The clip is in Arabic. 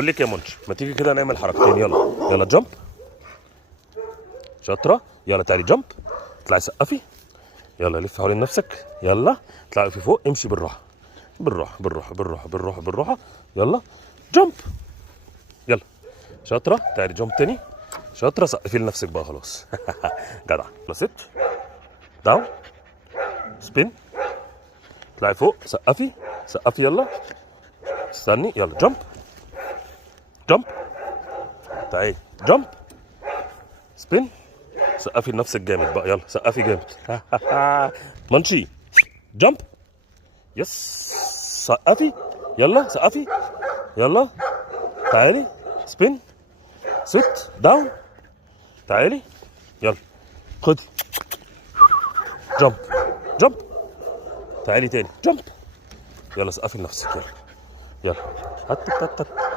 بقول لك يا منش، ما تيجي كده نعمل حركتين. يلا يلا جامب. شاطره. يلا تعالي جامب. اطلعي سقفي. يلا لف حوالين نفسك. يلا اطلعي في فوق. امشي بالراحه بالراحه بالراحه بالراحه بالراحه بالراحه. يلا جامب. يلا شاطره. تعالي جامب تاني. شاطره. سقفي لنفسك بقى خلاص. جدع. يلا ست داون سبين. اطلعي فوق. سقفي سقفي. يلا استني. يلا جامب جامب. تعالي جامب سبين. سقفي لنفسك جامد بقى. يلا سقفي جامد. منشي جامب. يس. سقفي. يلا سقفي. يلا تعالي سبين. ست داون. تعالي. يلا خدي جامب جامب. تعالي تاني جامب. يلا سقفي لنفسك. يلا يلا هات هات هات.